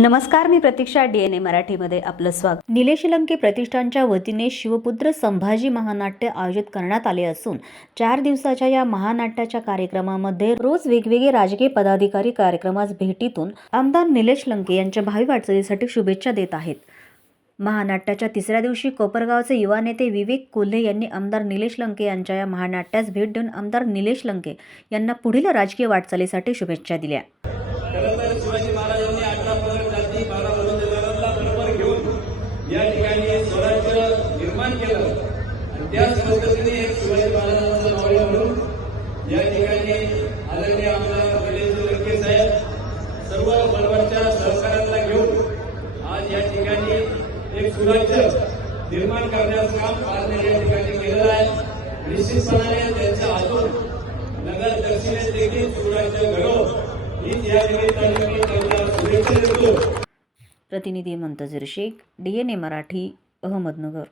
नमस्कार मी प्रतीक्षा D N ए मराठीमध्ये आपलं स्वागत. निलेश लंके प्रतिष्ठानच्या वतीने शिवपुत्र संभाजी महानाट्य आयोजित करण्यात आले असून चार दिवसाच्या या महानाट्याच्या कार्यक्रमामध्ये रोज वेगवेगळे राजकीय पदाधिकारी कार्यक्रमास भेटीतून आमदार निलेश लंके यांच्या भावी वाटचालीसाठी शुभेच्छा देत आहेत. महानाट्याच्या तिसऱ्या दिवशी कोपरगावचे युवा नेते विवेक कोल्हे यांनी आमदार निलेश लंके यांच्या या महानाट्यास भेट देऊन आमदार निलेश लंके यांना पुढील राजकीय वाटचालीसाठी शुभेच्छा दिल्या. शिवाजी महाराजांनी अठरा पंधरा जाती बारा बलुतेदारांना बरोबर घेऊन या ठिकाणी स्वराज्य निर्माण केलं. आणि त्याच पद्धतीने एक शिवाजी महाराजांचं नाव म्हणून या ठिकाणी आदरणीय आमदार गणेश लंके साहेब सर्व बरोबरच्या सहकार्याला घेऊन आज या ठिकाणी एक सुराज्य निर्माण करण्याचं काम पारने या ठिकाणी केलेलं आहे. निश्चितपणाने त्यांच्या हातून नगर दक्षिणेत देखील सुराज्य घडव प्रतिनिधी Muntazar Shaikh D N A Marathi Ahmednagar.